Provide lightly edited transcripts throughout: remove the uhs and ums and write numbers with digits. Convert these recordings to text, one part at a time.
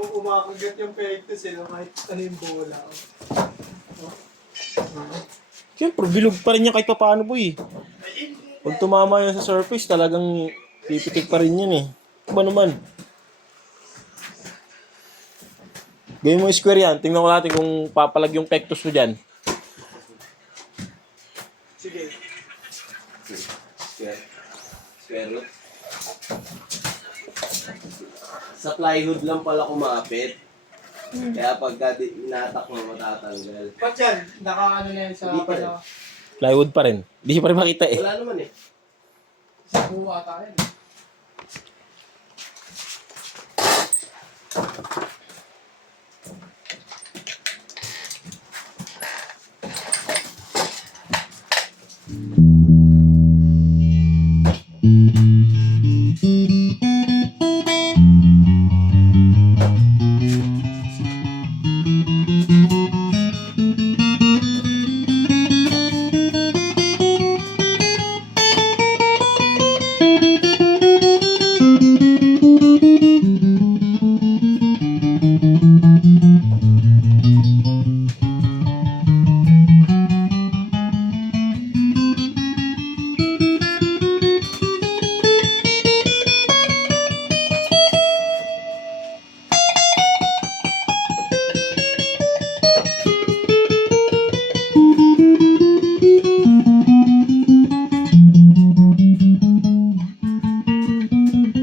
Umakagat yung pekto sila kahit ano yung bola. Siyempre, bilog pa rin yan kahit paano boy. Pag tumama yan sa surface, talagang pipitik pa rin yan eh. Ba naman? Gawin mo square yan. Tingnan ko natin kung papalag yung pectus mo dyan. Sige. Square root. Sa plywood lang pala kumapit. Kaya pagka inatak mo, matatanggal. Ba't yan? Naka-ano na yan sa... Hindi pa rin. Plywood pa rin. Hindi siya pa rin makita eh. Wala naman eh. Sa buwa tayo.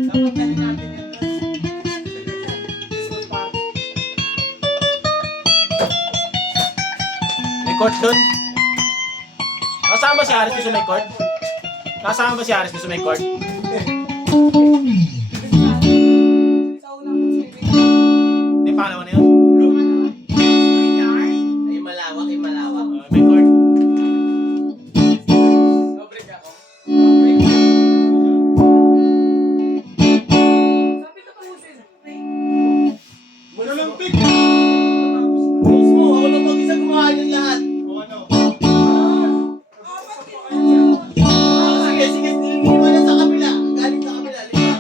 Dapat dali natin yan doon. Christmas party. May court dun? Kasama si Aris gusto may court? Kasama ba si Aris gusto may court? Sa unang swimming. Hindi, pangalawa na yun. Ay, malawak, ay malawak. May court. No-break ako. No-break. Sabi ko tapusin. Olympic! Mismo, ako lang mag-isa gumawa yung lahat. O ano? Sige, sige, nililiwan na sa kabila. Galing sa kabila, lima.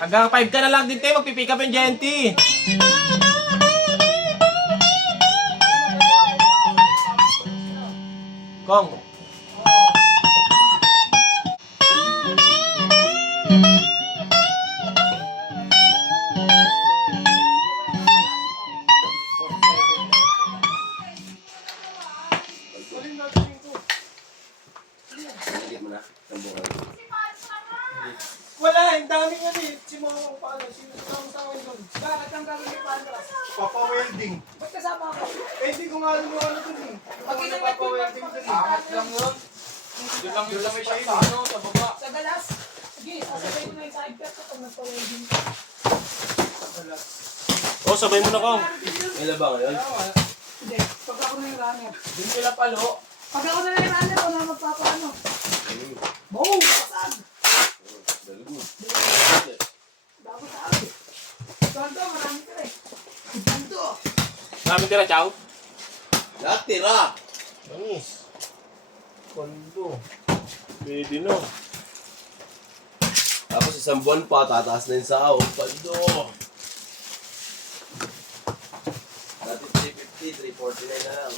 Hanggang 5 ka na lang din tayo, magpipick up yung Genty. Kong. Sige mo na, tambukan. Wala, ang daming ano eh. Si Mama ko paano, sino sa akin doon? Bakit ang gagawin ni Pandras? Papa-welding. Ba't kasama ako? Eh, hindi ko nga alam yung ano doon eh. Pag papa-welding doon eh. Angat lang yun. Yun lang may siya sa ano, sa baba. Sa galas. Sige, sasabay ko na yung side cut ko pag nagpa-welding. Oh, sabay mo na, Kong. May labang yun? Hindi, pag ako na yung runner. Doon sila palo. Pag ako na yung runner, ako na magpapaano. Boom! Pasag! Dapat sa akin. Ganto, marami ka rin. Ganto! Marami tira, chow. Lahat tira! Anis. Kondo. Pwede no. Tapos isang buwan pa, tataas na yung sahod. Pando! Dati 350, 349 na lang.